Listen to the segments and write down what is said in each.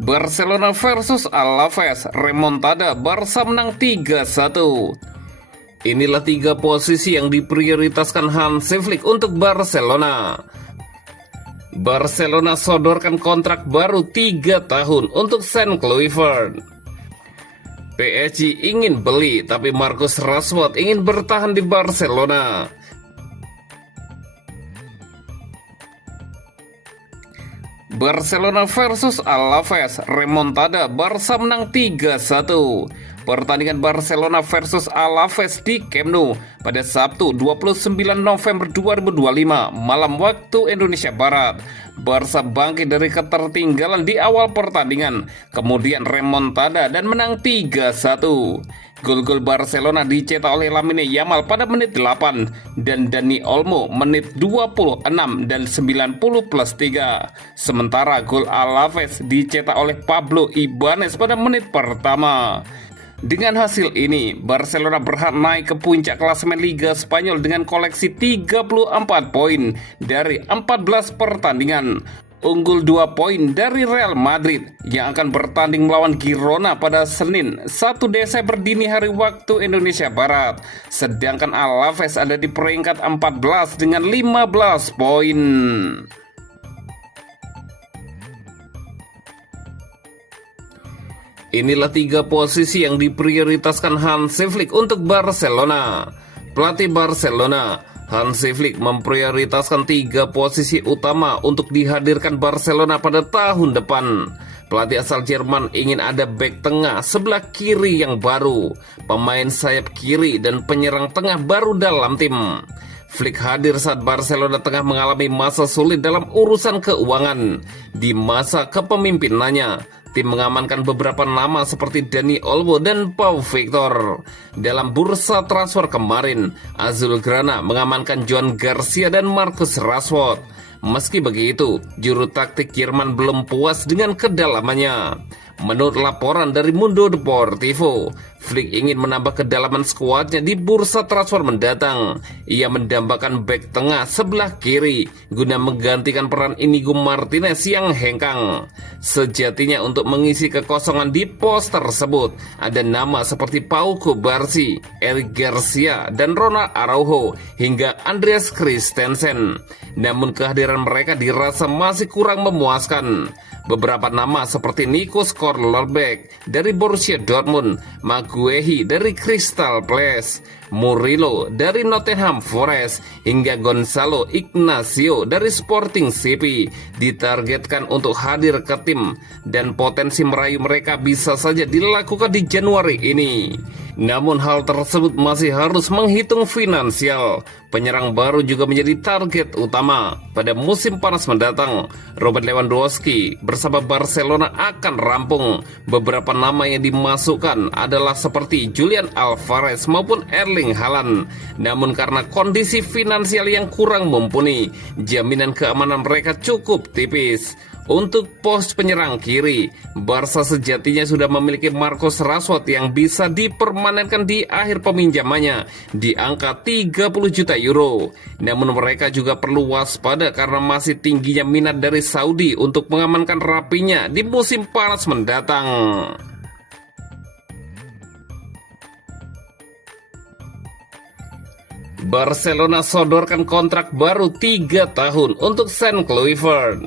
Barcelona versus Alaves, remontada, Barca menang 3-1. Inilah 3 posisi yang diprioritaskan Hansi Flick untuk Barcelona. Barcelona sodorkan kontrak baru 3 tahun untuk Sean Kluivert. PSG ingin beli, tapi Marcus Rashford ingin bertahan di Barcelona. Barcelona versus Alaves, remontada, Barca menang 3-1. Pertandingan Barcelona versus Alaves di Camp Nou pada Sabtu 29 November 2025 malam waktu Indonesia Barat. Barca bangkit dari ketertinggalan di awal pertandingan, kemudian remontada dan menang 3-1. Gol-gol Barcelona dicetak oleh Lamine Yamal pada menit 8 dan Dani Olmo menit 26 dan 90+3. Sementara gol Alaves dicetak oleh Pablo Ibanez pada menit pertama. Dengan hasil ini, Barcelona berhak naik ke puncak klasemen Liga Spanyol dengan koleksi 34 poin dari 14 pertandingan. Unggul 2 poin dari Real Madrid yang akan bertanding melawan Girona pada Senin 1 Desember dini hari waktu Indonesia Barat. Sedangkan Alaves ada di peringkat 14 dengan 15 poin. Inilah 3 posisi yang diprioritaskan Hansi Flick untuk Barcelona. Pelatih Barcelona, Hansi Flick memprioritaskan 3 posisi utama untuk dihadirkan Barcelona pada tahun depan. Pelatih asal Jerman ingin ada bek tengah sebelah kiri yang baru, pemain sayap kiri dan penyerang tengah baru dalam tim. Flick hadir saat Barcelona tengah mengalami masa sulit dalam urusan keuangan. Di masa kepemimpinannya, tim mengamankan beberapa nama seperti Dani Olmo dan Pau Victor. Dalam bursa transfer kemarin, Azulgrana mengamankan Joan Garcia dan Marcus Rashford. Meski begitu, juru taktik Jerman belum puas dengan kedalamannya. Menurut laporan dari Mundo Deportivo, Flick ingin menambah kedalaman skuadnya di bursa transfer mendatang. Ia mendambakan bek tengah sebelah kiri guna menggantikan peran Inigo Martinez yang hengkang. Sejatinya untuk mengisi kekosongan di pos tersebut, ada nama seperti Pau Kubarsi, Eric Garcia, dan Ronald Araujo hingga Andreas Christensen. Namun kehadiran mereka dirasa masih kurang memuaskan. Beberapa nama seperti Nico Schlotterbeck dari Borussia Dortmund, Maguire dari Crystal Palace, Murillo dari Nottingham Forest, hingga Gonzalo Ignacio dari Sporting CP ditargetkan untuk hadir ke tim, dan potensi merayu mereka bisa saja dilakukan di Januari ini. Namun hal tersebut masih harus menghitung finansial. Penyerang baru juga menjadi target utama pada musim panas mendatang. Robert Lewandowski bersama Barcelona akan rampung. Beberapa nama yang dimasukkan adalah seperti Julian Alvarez maupun Erling Haaland. Namun karena kondisi finansial yang kurang mumpuni, jaminan keamanan mereka cukup tipis. Untuk pos penyerang kiri, Barca sejatinya sudah memiliki Marcus Rashford yang bisa dipermanenkan di akhir peminjamannya di angka 30 juta euro. Namun mereka juga perlu waspada karena masih tingginya minat dari Saudi untuk mengamankan Rapinya di musim panas mendatang. Barcelona sodorkan kontrak baru 3 tahun untuk Sean Kluivert.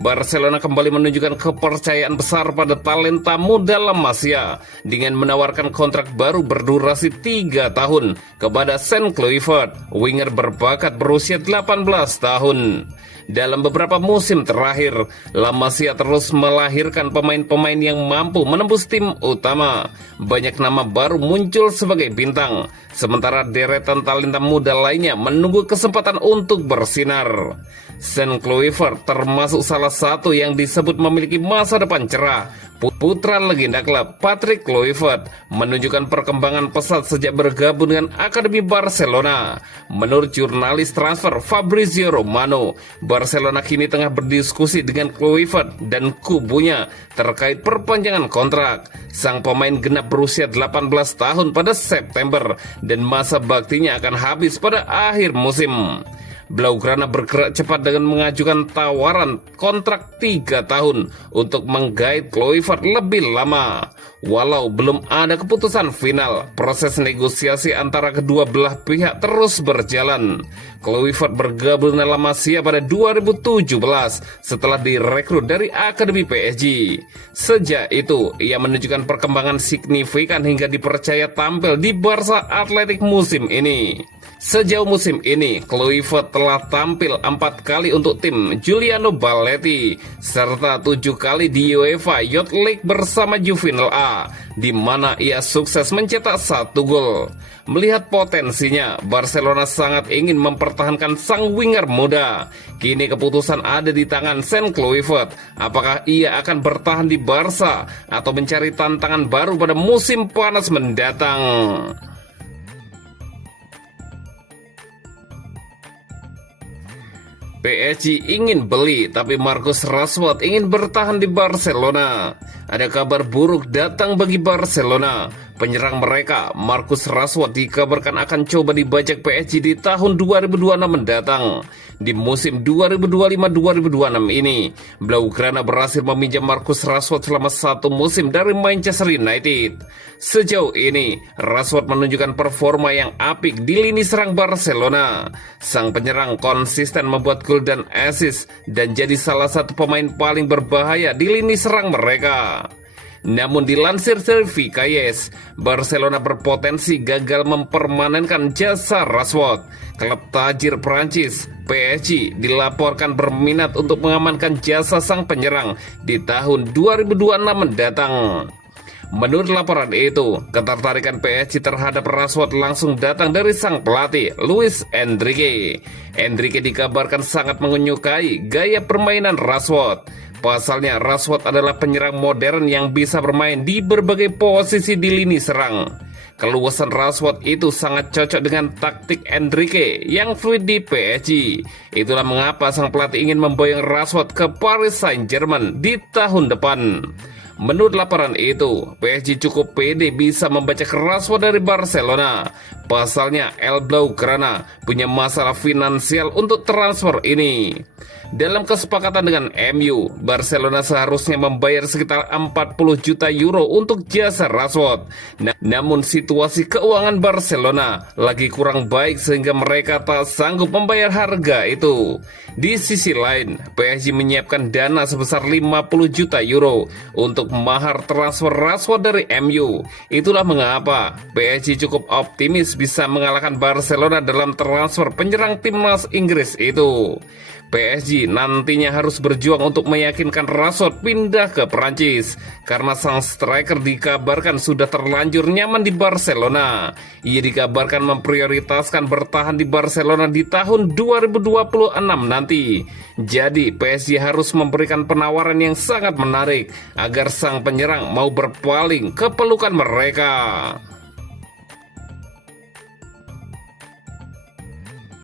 Barcelona kembali menunjukkan kepercayaan besar pada talenta muda La Masia dengan menawarkan kontrak baru berdurasi 3 tahun kepada Sean Kluivert, winger berbakat berusia 18 tahun. Dalam beberapa musim terakhir, La Masia terus melahirkan pemain-pemain yang mampu menembus tim utama. Banyak nama baru muncul sebagai bintang, sementara deretan talenta muda lainnya menunggu kesempatan untuk bersinar. Sean Kluivert termasuk salah satu yang disebut memiliki masa depan cerah. Putra legenda klub Patrick Kluivert menunjukkan perkembangan pesat sejak bergabung dengan Akademi Barcelona. Menurut jurnalis transfer Fabrizio Romano, Barcelona kini tengah berdiskusi dengan Kluivert dan kubunya terkait perpanjangan kontrak. Sang pemain genap berusia 18 tahun pada September dan masa baktinya akan habis pada akhir musim. Blaugrana bergerak cepat dengan mengajukan tawaran kontrak 3 tahun untuk menggait Kluivert lebih lama. Walau belum ada keputusan final, proses negosiasi antara kedua belah pihak terus berjalan. Kluivert bergabung dalam Malaysia pada 2017 setelah direkrut dari Akademi PSG. Sejak itu, ia menunjukkan perkembangan signifikan hingga dipercaya tampil di Barca Athletic musim ini. Sejauh musim ini, Kluivert telah tampil 4 kali untuk tim Giuliano Balletti, serta 7 kali di UEFA Youth League bersama Juvenil A, di mana ia sukses mencetak 1 gol. Melihat potensinya, Barcelona sangat ingin mempertahankan sang winger muda. Kini keputusan ada di tangan Sen Kluivert. Apakah ia akan bertahan di Barca atau mencari tantangan baru pada musim panas mendatang? PSG ingin beli, tapi Marcus Rashford ingin bertahan di Barcelona. Ada kabar buruk datang bagi Barcelona. Penyerang mereka, Marcus Rashford, dikabarkan akan coba dibajak PSG di tahun 2026 mendatang. Di musim 2025-2026 ini, Blaugrana berhasil meminjam Marcus Rashford selama 1 musim dari Manchester United. Sejauh ini, Rashford menunjukkan performa yang apik di lini serang Barcelona. Sang penyerang konsisten membuat gol dan assist dan jadi salah satu pemain paling berbahaya di lini serang mereka. Namun dilansir dari Vicaes, Barcelona berpotensi gagal mempermanenkan jasa Rashford. Klub tajir Prancis, PSG, dilaporkan berminat untuk mengamankan jasa sang penyerang di tahun 2026 mendatang. Menurut laporan itu, ketertarikan PSG terhadap Rashford langsung datang dari sang pelatih, Luis Enrique. Enrique dikabarkan sangat menyukai gaya permainan Rashford. Pasalnya, Rashford adalah penyerang modern yang bisa bermain di berbagai posisi di lini serang. Keluasan Rashford itu sangat cocok dengan taktik Enrique yang fluid di PSG. Itulah mengapa sang pelatih ingin memboyong Rashford ke Paris Saint-Germain di tahun depan. Menurut laporan itu, PSG cukup pede bisa membajak Rashford dari Barcelona. Pasalnya, El Blaugrana punya masalah finansial untuk transfer ini. Dalam kesepakatan dengan MU, Barcelona seharusnya membayar sekitar 40 juta euro untuk jasa Rashford. Namun situasi keuangan Barcelona lagi kurang baik sehingga mereka tak sanggup membayar harga itu. Di sisi lain, PSG menyiapkan dana sebesar 50 juta euro untuk mahar transfer Rashford dari MU. Itulah mengapa PSG cukup optimis bisa mengalahkan Barcelona dalam transfer penyerang timnas Inggris itu. PSG nantinya harus berjuang untuk meyakinkan Rashford pindah ke Prancis karena sang striker dikabarkan sudah terlanjur nyaman di Barcelona. Ia dikabarkan memprioritaskan bertahan di Barcelona di tahun 2026 nanti. Jadi PSG harus memberikan penawaran yang sangat menarik agar sang penyerang mau berpaling ke pelukan mereka.